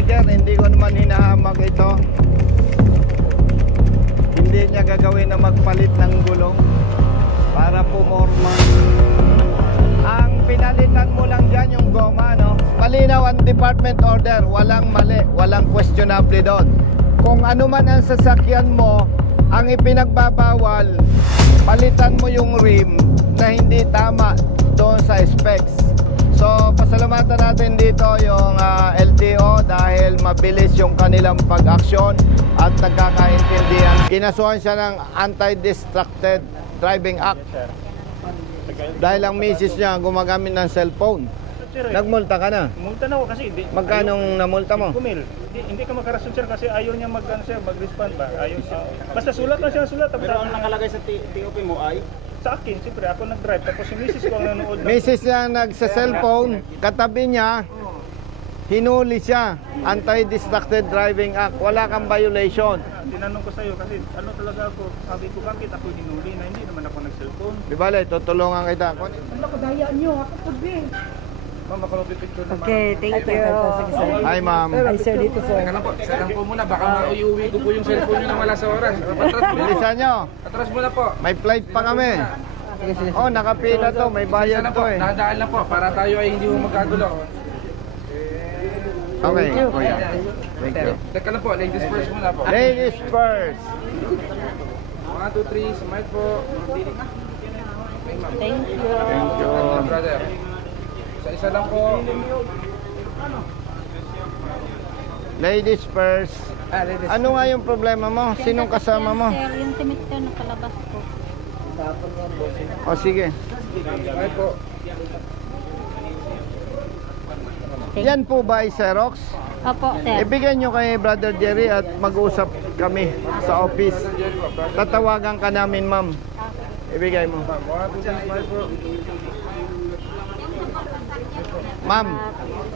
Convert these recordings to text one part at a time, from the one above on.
Tiger, hindi ko naman hinahamag ito. Hindi niya gagawin na magpalit ng gulong para pumorma. Ang pinalitan mo lang dyan yung goma, no? Malinaw ang department order, walang mali, walang questionable doon. Kung ano man ang sasakyan mo, ang ipinagbabawal, palitan mo yung rim na hindi tama doon sa specs. So, pasalamatan natin dito yung LTO dahil mabilis yung kanilang pag-aksyon at nagkakaintindihan. Kinasuhan siya ng Anti-Distracted Driving Act dahil ang misis niya gumagamit ng cellphone. Nagmulta ka na? Multa na ako kasi hindi. Magkano namulta mo? 5,000. Hindi ka makarason sir kasi ayaw niya mag-respond ba? Ayaw siya. Basta sulat lang siya, sulat. Pero ang nakalagay sa TOP mo ay? Sa akin, siyempre ako nag-drive tapos yung misis ko ang nanonood. Misis niya nagsa-cellphone, katabi niya, hinuli siya. Anti-Distracted Driving Act. Wala kang violation. Tinanong ko sa iyo kasi ano talaga ako, sabi ko bakit ako hinuli na hindi naman ako nag-cellphone. Di ba, tutulungan kita. Ano ko dayaan niyo, ako sabi. Ma'am, ako picture naman. Okay, thank you. Hi, ma'am. Ay, sir, dito, sir. Teka lang po, isa lang po muna, baka mauuwi ko po yung cellphone nyo na wala sa oras. Bilisan nyo. Atras muna po. May flight pa kami. Oh, nakapila to. May bayad to eh. Dadaan lang po, para tayo ay hindi mo magkagulo. Okay, kuya. Thank you. Teka lang po, ladies first muna po. Ladies first. 1, 2, 3, smile po. Okay, ma'am. Thank you. Thank you. Brother. Isa lang po. Ladies first. Ano nga yung problema mo? Sinong kasama mo? Sir, yung timit ko nakalabas ko. O sige. Smile po. Yan po ba ay Xerox? Opo, sir. Ibigay nyo kay Brother Jerry at mag-usap kami sa office. Tatawagan ka namin, ma'am. Ibigay mo. 1, 2, 3, smile po. Ma'am,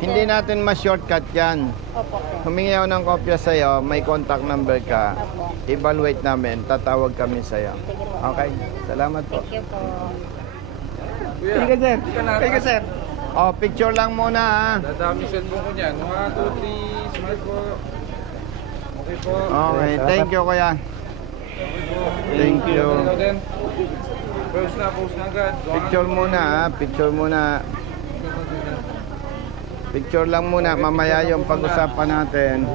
hindi natin ma-shortcut yan. Opo, sir. Humingi ako ng kopya sa'yo, may contact number ka. Opo. Evaluate namin, tatawag kami sa'yo. Sige po. Okay, salamat po. Thank you po. Kuya, Sige, sir. hindi ka na- Sige, sir. O, picture lang muna ha. Dadami cellphone ko dyan. 1, 2, 3, smile po. Okay po. Okay, thank you kuya. Thank you. Ikaw din. Post na agad. Picture muna ha, picture muna. Picture lang muna, mamaya yung pag-usapan natin.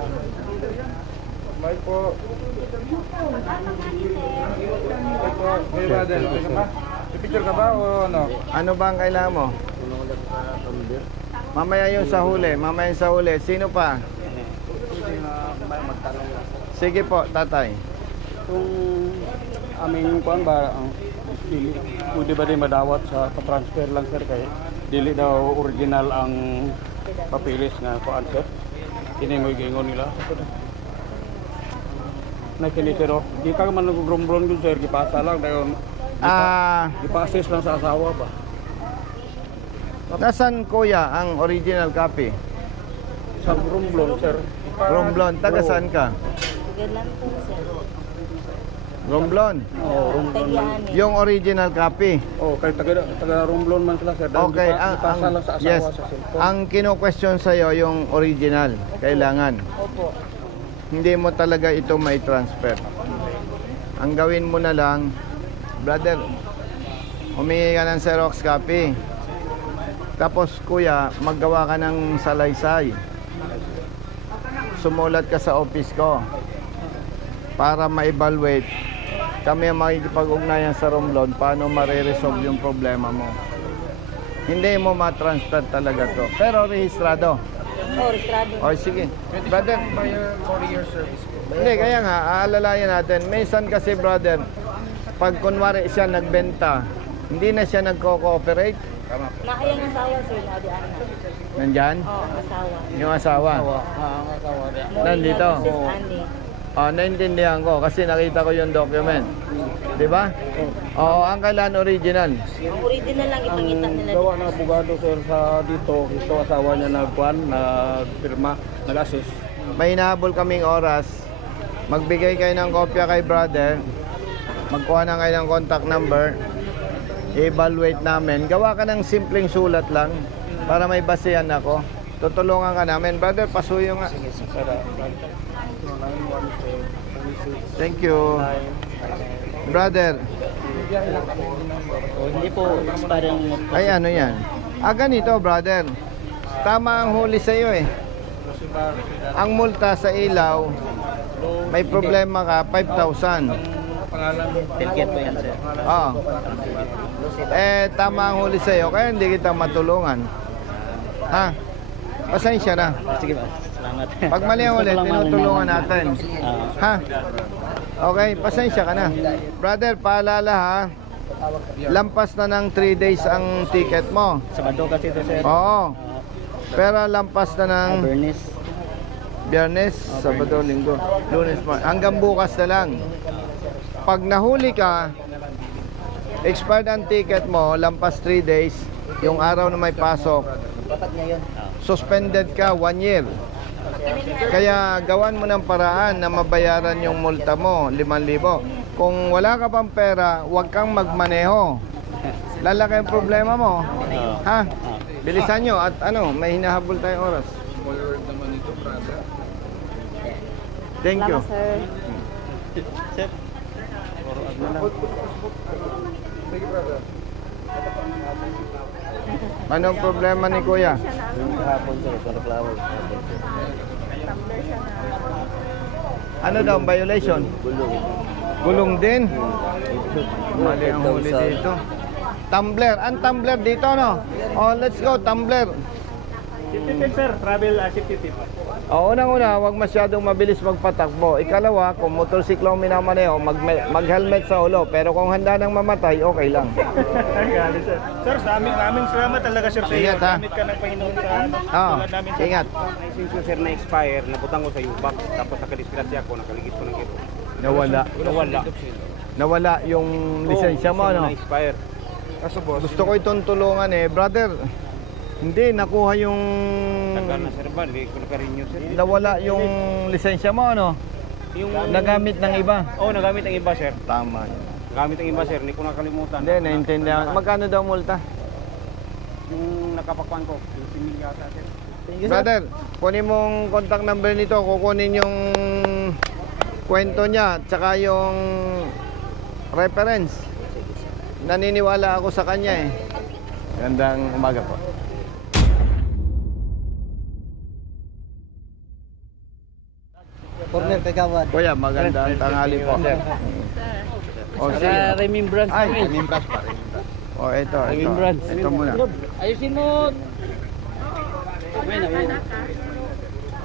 Smile po. Okay po. Kuya Brother, okay ka ba? Picture ka ba o ano? Ano ba ang kailangan mo? Mamaya yung sa huli, mamaya yung sa huli. Sino pa? Sige po, tatay. Kung aming kuan ba ang dili pwede ba din madawat sa pa-transfer lang sir kay dili daw original ang papilis nga kuan sir. Kini mo gingon nila. Na kini sir, di ka man nag-grumbron gyud sir, gipasa lang dayon. Gipasis lang sa asawa ba. Nasaan kuya ang original copy? Sa grumblon sir. Romblon, taga saan ka? Galan po, sir. Romblon. Oh, rumblon. Tagyaan eh. Yung original copy. Oh, kay taga rumblon man sila sir. Dayon Okay, gipasa lang sa asawa yes, sa cellphone. ang kino-question sa'yo yung original, kailangan. Opo. Hindi mo talaga ito may transfer. Ang gawin mo na lang, brother, humingi ka ng Xerox copy. Tapos kuya, maggawa ka ng salaysay. Sumulat ka sa office ko para ma-evaluate. Kami ang makikipag-ugnayan sa Romblon paano ma-resolve yung problema mo. Hindi mo ma-transfer talaga to. Pero rehistrado. Oh, restrado. O sige, brother. By your courier service po. Hindi, kaya nga, aalalayan natin. Minsan kasi, brother, pag kunwari siya nagbenta, hindi na siya nagko-cooperate. Nakayang asawa, sir. Nadiaan na. Nandyan? Oo, asawa. Yung asawa. ang asawa niya. Nandito? Sis Annie. Naintindihan ko kasi nakita ko yung document. Di ba? Oo, ang kailan original. Ang original lang ipakita nila. Gawa ng abogado sir sa dito, ito asawa niya nagkuan, nagpirma, nag-assist. May hinahabol kaming oras. Magbigay kayo ng kopya kay brother. Magkuha na kayo ng contact number. I-evaluate namin. Gawa ka ng simpleng sulat lang para may basehan ako. Tutulungan ka namin. Brother, pasuyo nga. Thank you. Brother. Hindi po parang Ay, ano yan? Ganito, brother. Tama ang huli sa iyo eh. Ang multa sa ilaw, may problema ka, 5,000. telkit po yan, sir. Oo. Tama ang huli sa iyo, kaya hindi kita matulungan. Ha? Pasensya na. Sige ba? Salamat. Pag mali ang ulit, tinutulungan natin. Ha? Okay, pasensya ka na. Brother, paalala ha. Lampas na ng 3 days ang ticket mo. Sabado kasi ito, sir. Oo. Pero lampas na ng Bernice. Biyernes, Sabado, Linggo, Lunes, hanggang bukas na lang. Pag nahuli ka, expired ang ticket mo, lampas 3 days, yung araw na may pasok, suspended ka 1 year. Kaya gawan mo ng paraan na mabayaran yung multa mo, 5,000. Kung wala ka pang pera, huwag kang magmaneho. Lalaki ang problema mo. Ha? Bilisan nyo at may hinahabol tayong oras. Thank you. Sir. Anong problema ni Kuya? Kahapon, sir. Reklamo. Ano daw ang violation? Gulong. Gulong din? Mali ang huli dito. Tumbler. Ang tumbler dito, no? Oh, let's go, tumbler. Safety tip, sir. Travel safety tip. Unang-una, huwag masyadong mabilis magpatakbo. Ikalawa, kung motorsiklo ang minamaneho, mag-helmet sa ulo. Pero kung handa nang mamatay, okay lang. Galing, sir. Sir, maraming salamat talaga, sir. Sa iyo. Ingat, ha? Gamit ka ng Panginoon sa Oo, tulad namin, sir. ingat. License ko sir na expire, naputang ko sa U-Box, tapos nakadisgrasya ako, nakaligit ko ng kito. Nawala. Nawala yung lisensya mo, no? Na-expire. Kaso boss, Gusto ko itong tulungan eh. Brother, hindi, nakuha yung... tagal na sir ba, hindi ko naka-renew sir. Nawala yung lisensya mo, no? Yung, Nagamit ng iba. nagamit ang iba sir. Tama. Nagamit ang iba sir, hindi ko nakalimutan. Hindi, naintindihan. Magkano daw multa? Yung nakapakwan ko, 15 mil yata sir. Brother, kunin mong contact number nito. Kukunin yung kwento niya at saka yung reference. Naniniwala ako sa kanya eh. Gandang umaga po. Corner Kagawad. Kuya, magandang tanghali po. O, sige. Remembrance Ay, remembrance pa. O, ito. Ito muna. Ayusin mo. Amen.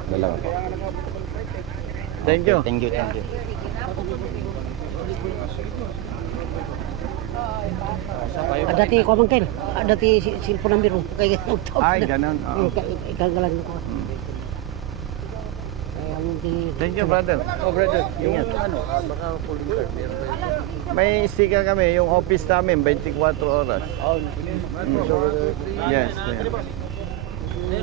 Dalawa po. Thank you. Thank you. Dati ko mangkel. Dati cellphone number mo. Kaya Ay, ganun. Oo. ikagalan ko. Thank you, brother. Oh brother, yung Ingat. baka pulling card, meron tayo. May sticker kami, yung office namin, 24 oras. Yes.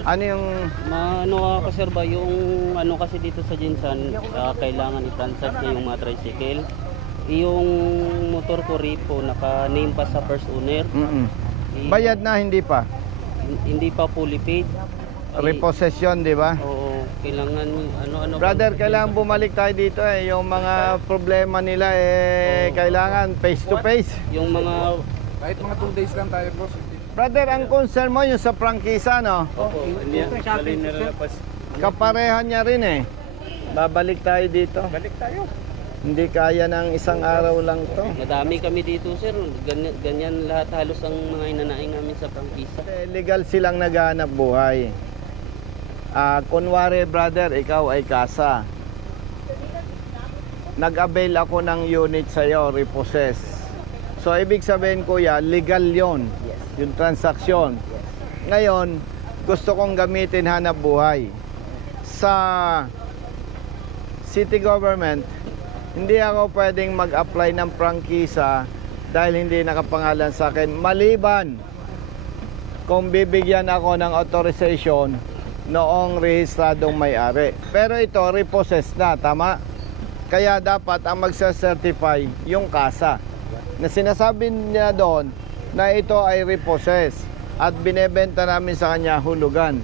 Ano yung... Ano sir ba yung ano kasi dito sa Jinsan, kailangan i-transact na yung mga tricycle. Yung motor ko repo naka-name pa sa first owner. Bayad na, hindi pa. Hindi pa fully paid. Repossession, di ba? Oo, kailangan ano. Brother, kailangan bumalik tayo dito eh. Yung mga problema nila kailangan face to face. Yung mga Kahit mga 2 days lang tayo boss. Brother, ang concern mo yung sa prangkisa, no? Kaparehan niya rin eh. Babalik tayo dito. Balik tayo. Hindi kaya ng isang araw lang to. madami kami dito sir. Ganyan lahat halos ang mga inanaing namin sa prangkisa. Legal silang naghahanap buhay. Kunwari brother, ikaw ay kasa. Nag-avail ako ng unit sa'yo, repossess. So ibig sabihin kuya, legal yon, yung transaksyon. Ngayon, gusto kong gamitin hanap buhay. Sa city government, hindi ako pwedeng mag-apply ng prangkisa dahil hindi nakapangalan sa akin. Maliban kung bibigyan ako ng authorization noong rehistradong may-ari. Pero ito, repossess na, tama? Kaya dapat ang magsa-certify yung kasa. Na sinasabi niya doon na ito ay repossess at binebenta namin sa kanya hulugan.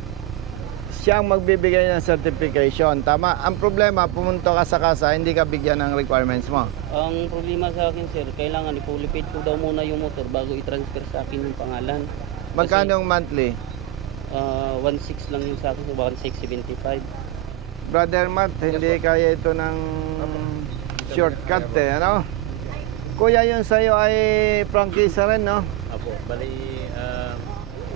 siya ang magbibigay ng certification. Tama? Ang problema, pumunta ka sa kasa, hindi ka bigyan ng requirements mo. Ang problema sa akin, sir, kailangan i-fully paid ko daw muna yung motor bago i-transfer sa akin yung pangalan. Magkano ang monthly? 1.6 lang yung sa akin, so 1.675. Brother Matt, hindi kaya ito ng shortcut eh, ano? Kuya, yun sa'yo ay prangkisa rin, no? Apo, bali,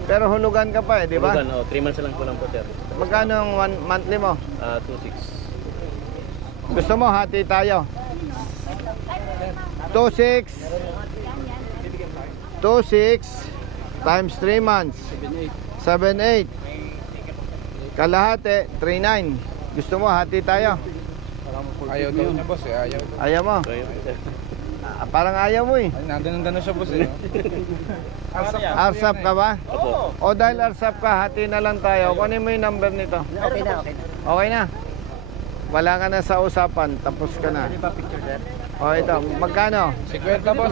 Pero hulugan ka pa eh, di ba? 3 months lang po lang po, sir. Magkano ang monthly mo? 2.6. Gusto mo, hati tayo. 2.6 times 3 months 7.8 kalahati 3.9. Gusto mo, hati tayo? Ayaw daw niya, boss eh. Ayaw. Ayaw mo? Parang ayaw mo eh. Ay, nagano'n siya, boss eh. Arsap ka ba? O dahil arsap ka, hati na lang tayo. Kunin mo yung number nito. Okay na, okay na. Okay na? Wala ka na sa usapan. Tapos ka na. O ito, magkano? 50, boss.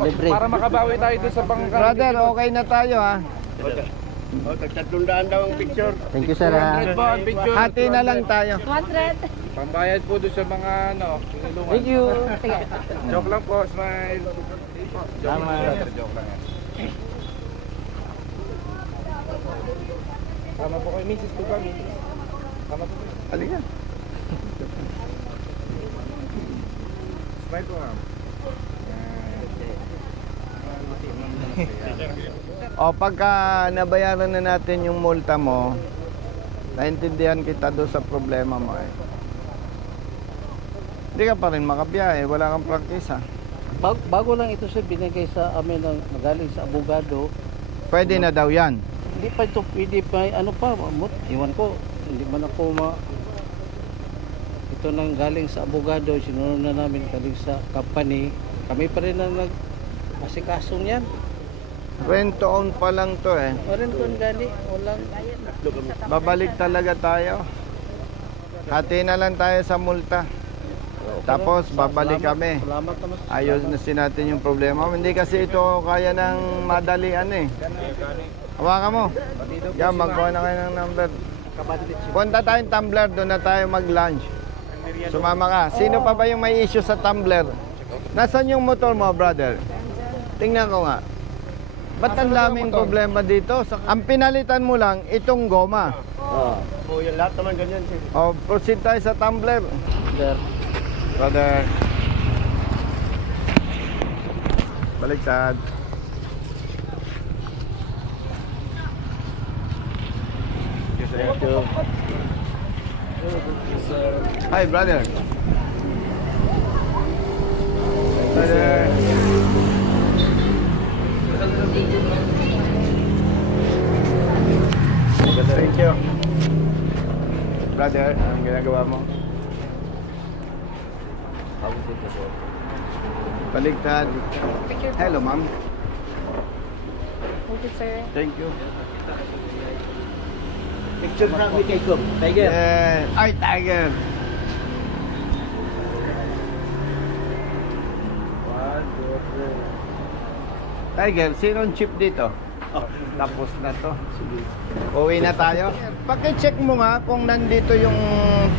Libre. Para makabawi tayo doon sa pangkal. Brother, okay na tayo ha. Thank you, sir. 100 po ang picture. Hati na lang tayo. Pambayad po doon sa mga pinulungan. Thank you. Joke lang po, smile. Joke lang. Joke lang yan. Tama po kayo, misis po ba? Tama po. Halika. Smile po, ma'am. O pagka nabayaran na natin yung multa mo, naintindihan kita doon sa problema mo eh. Hindi ka pa rin makabiyahe, wala kang prangkisa. Bago lang ito, sir, binigay sa amin ng magaling sa abogado. Pwede na daw yan. Hindi pa ito pwede pa, ano pa, iwan ko, hindi man ako ito nang galing sa abogado, sinunod na namin galing sa company. Kami pa rin ang nag-asikaso niyan. Rent to own pa lang to eh. Marin ko gani, walang Babalik talaga tayo. Hati na lang tayo sa multa. Tapos babalik kami. Salamat naman. Ayusin natin yung problema. Hindi kasi ito kaya ng madalian eh. Hawakan mo. Yan, magkuha na kayo ng number. Punta tayong Tumblr, doon na tayo mag-lunch. Sumama ka. Sino pa ba yung may issue sa Tumblr? Nasaan yung motor mo, brother? Tingnan ko nga. Ba't ang daming problema dito? Ang pinalitan mo lang, itong goma. Po, yung lahat naman ganyan, sir. O, proceed tayo sa Tumblr. Sir. Brother. Baliktad. Thank you. Hi, brother. Brother. Thank you. Brother, anong ginagawa mo? Baligtad. Hello, ma'am. Thank you, sir. Thank you. Picture na kami kay Kum. Tiger. Yeah. Ay, Tiger. Tiger, sinong chip dito? Oh, tapos na to. Uwi na tayo. Paki-check mo nga kung nandito yung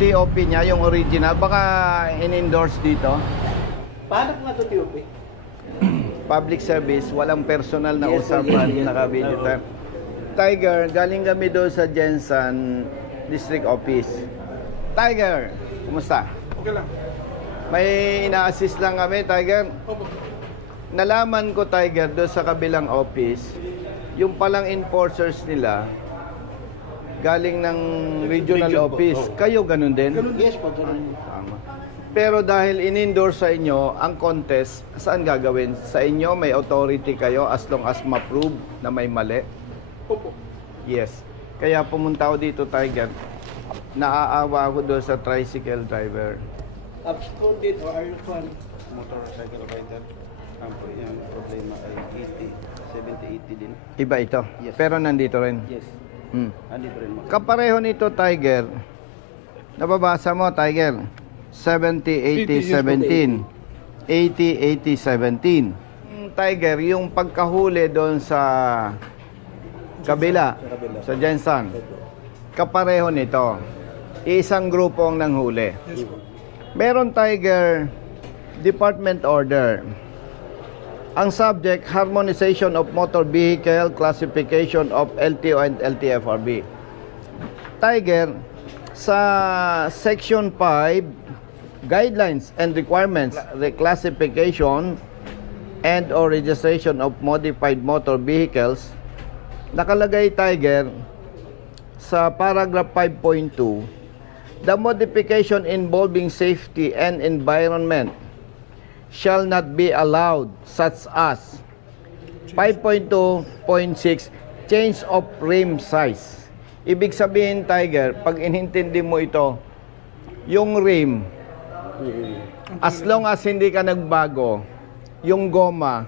TOP niya, yung original. Baka in-endorse dito. Paano ko nga ito, TOP? Public service, walang personal na usapan, naka-video tayo. Tiger, galing kami doon sa Jensen District Office. Tiger, kumusta? Okay lang. May ina-assist lang kami, Tiger. Nalaman ko, Tiger, doon sa kabilang office, yung palang enforcers nila, galing ng regional office. Kayo ganun din? Yes po, ganun. Tama. Pero dahil in-endorse sa inyo ang contest, saan gagawin? Sa inyo, may authority kayo as long as ma-prove na may mali? Opo. Yes. Kaya pumunta ako dito, Tiger. Naaawa ako doon sa tricycle driver. Absconded or are you fun? Motorcycle rider. Ang yung problema ay 70-80 din. Iba ito. Yes. Pero nandito rin. Yes. Hmm. Andito rin mo. Kapareho nito, Tiger. Nababasa mo, Tiger. 70-80-17. 80-80-17. Tiger, yung pagkahuli doon sa kabila, sa Jensen. kapareho nito. Isang grupo ang nanghuli. Meron, Tiger, department order. Ang subject, harmonization of motor vehicle classification of LTO and LTFRB. Tiger, sa section 5, guidelines and requirements, reclassification and or registration of modified motor vehicles, nakalagay, Tiger, sa paragraph 5.2, the modification involving safety and environment shall not be allowed, such as 5.2.6, change of rim size. Ibig sabihin, Tiger, pag inintindi mo ito, yung rim, as long as hindi ka nagbago, yung goma,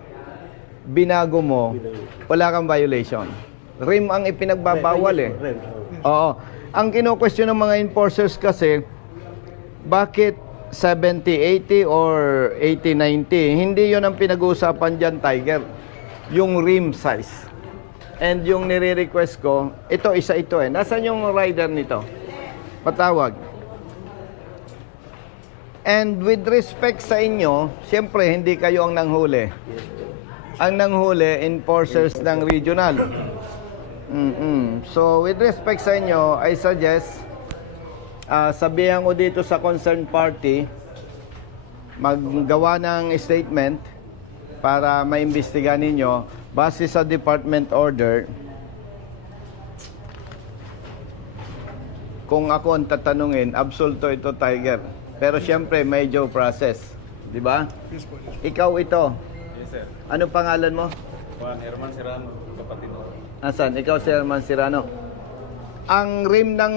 binago mo, wala kang violation. Rim ang ipinagbabawal eh. Oo. Ang kino-question ng mga enforcers kasi, bakit 70-80 or 80-90? Hindi yon ang pinag-uusapan dyan, Tiger. Yung rim size. And yung nire-request ko, ito, isa ito eh. Nasaan yung rider nito? Patawag. And with respect sa inyo, siyempre, hindi kayo ang nanghuli. Ang nanghuli, enforcers ng regional. So, with respect sa inyo, I suggest, sabihan ko dito sa concerned party, maggawa ng statement para maimbestigahan ninyo base sa department order. Kung ako ang tatanungin, absolto ito, Tiger. Pero siyempre, medyo process. Di ba? Yes po. Ikaw ito. Yes, sir. Ano pangalan mo? Juan Herman Serrano, kapatid mo. Asan? Ikaw, si Herman Serrano. Ang rim ng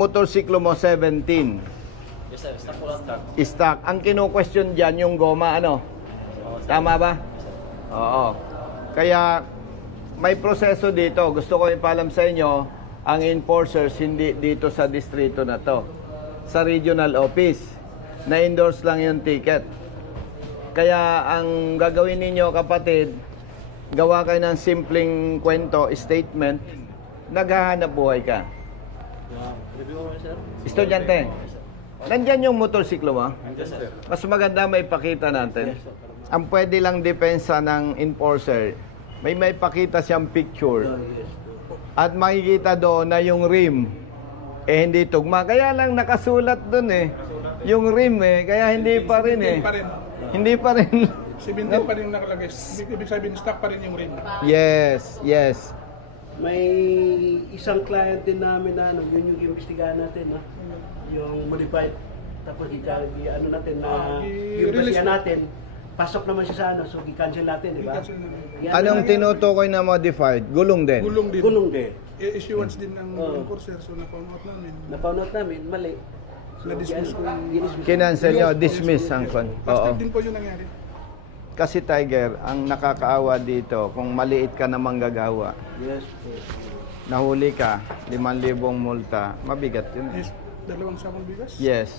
motorsiklo mo, 17. Yes, sir. Stock po lang. Stock. Ang kino-question dyan, yung goma, ano? Tama ba? Oo. Kaya, may proseso dito. Gusto ko ipaalam sa inyo, ang enforcers hindi dito sa distrito na to. Sa regional office. Na-endorse lang yung ticket. Kaya, ang gagawin ninyo, kapatid, gawa kayo ng simpleng kwento, statement, naghahanap buhay ka. Estudyante, nandyan yung motorsiklo mo? Mas maganda may pakita natin. Ang pwede lang depensa ng enforcer, may pakita siyang picture. At makikita doon na yung rim, hindi tugma. Kaya lang nakasulat doon eh. Yung rim eh, kaya hindi pa rin eh. Hindi pa rin. 17 pa rin nakalagay. Ibig sabihin, stock pa rin yung rim. Yes, yes. May isang client din namin na yun yung iimbestigahan natin, no? Yung modified. Tapos ano natin na yung basihan natin, pasok naman siya sa so i-cancel natin, di ba? Anong tinutukoy na modified? Gulong din? Gulong din. Issuance din ng enforcer, so na-found out namin. Na-found out namin, mali. Na-dismiss ko. Kinancel nyo, dismiss ang kon. Oo. Last din po yung nangyari. Kasi Tiger, ang nakakaawa dito, kung maliit ka na manggagawa, Yes. nahuli ka, 5,000 multa, mabigat yun. Yes, 2 sakong bigas. Yes.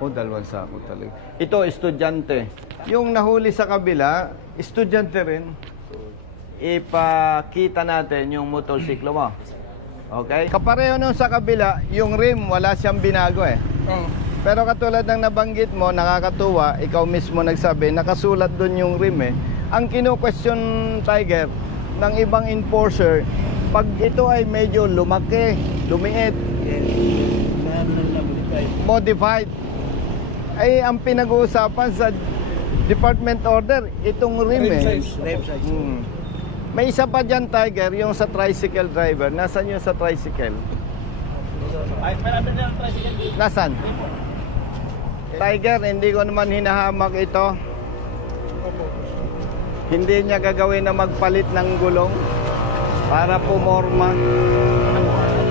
O, 2 sako talaga. Ito, estudyante. Yung nahuli sa kabila, estudyante rin. Ipakita natin yung motorsiklo mo. Okay? Kapareho nung sa kabila, yung rim, wala siyang binago eh. Oo. Pero katulad ng nabanggit mo, nakakatuwa, ikaw mismo nagsabi, nakasulat doon yung rim eh. Ang kino-question, Tiger, ng ibang enforcer, pag ito ay medyo lumaki, lumiit, modified, ay ang pinag-uusapan sa department order, itong rim eh. May isa pa dyan, Tiger, yung sa tricycle driver. Nasaan yung sa tricycle? Nasaan? Tiger, hindi ko naman hinahamak ito. Hindi niya gagawin na magpalit ng gulong para pumorma.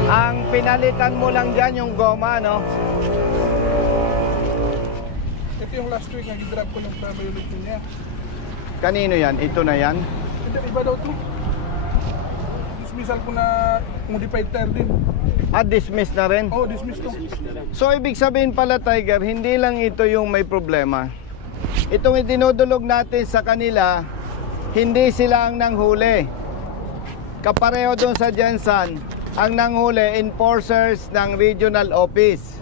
Ang pinalitan mo lang dyan yung goma, no? Ito yung last week na gidrap ko ng violation niya. Kanino yan? Ito na yan? Hindi, iba daw ito. Dismissal ko na modified tire din. Dismiss na rin? Oh, dismiss to. So, ibig sabihin pala, Tiger, hindi lang ito yung may problema. Itong itinudulog natin sa kanila, hindi sila ang nanghuli. Kapareho doon sa Jensen, ang nanghuli, enforcers ng regional office.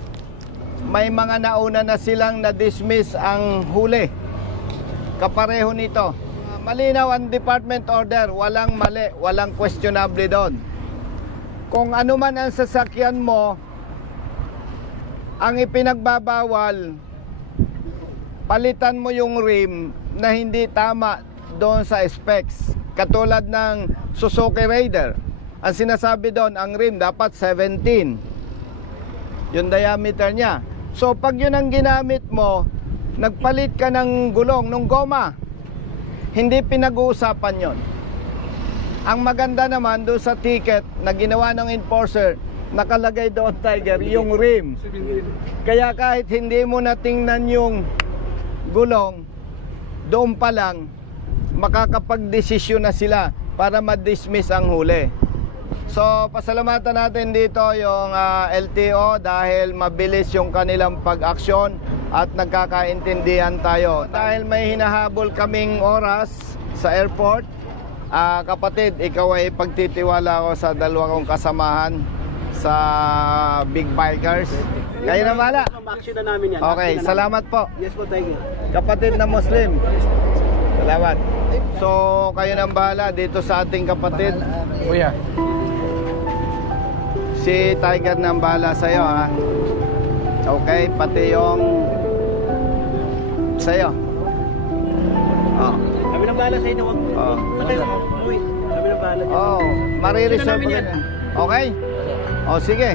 May mga nauna na silang na-dismiss ang huli. Kapareho nito. Malinaw ang department order, walang mali, walang questionable doon. Kung ano man ang sasakyan mo, ang ipinagbabawal, palitan mo yung rim na hindi tama doon sa specs. Katulad ng Suzuki Raider. Ang sinasabi doon, ang rim dapat 17. Yung diameter niya. So pag yun ang ginamit mo, nagpalit ka ng gulong, ng goma, hindi pinag-uusapan yon. Ang maganda naman doon sa ticket na ginawa ng enforcer, nakalagay doon, Tiger, yung rim. Kaya kahit hindi mo natingnan yung gulong, doon pa lang makakapag-desisyon na sila para ma-dismiss ang huli. So pasalamatan natin dito yung LTO dahil mabilis yung kanilang pag-aksyon at nagkakaintindihan tayo. Dahil may hinahabol kaming oras sa airport, kapatid, ikaw ay pagtitiwala ko sa dalawa kong kasamahan sa Big Bikers. Kayo na bala. Action na namin yan. Okay, Action na salamat po. namin. Yes po, Tiger. Kapatid na Muslim. Salamat. So, kayo nang bahala dito sa ating kapatid. Kuya. Si Tiger nang bahala sa'yo, ha? Okay, pati yung sa'yo. Oh. Kami na bahala sa inyo. Oh. Kami na bahala dyan. Oh, mariresolve namin ko yan. rin. Okay? Oh, sige.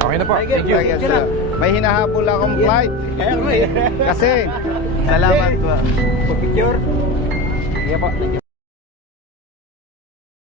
Okay na po. Tiger, Thank you. Tiger, Sige na. may hinahabol akong flight. Kaya nga eh. Kasi, salamat po. Picture. Sige po.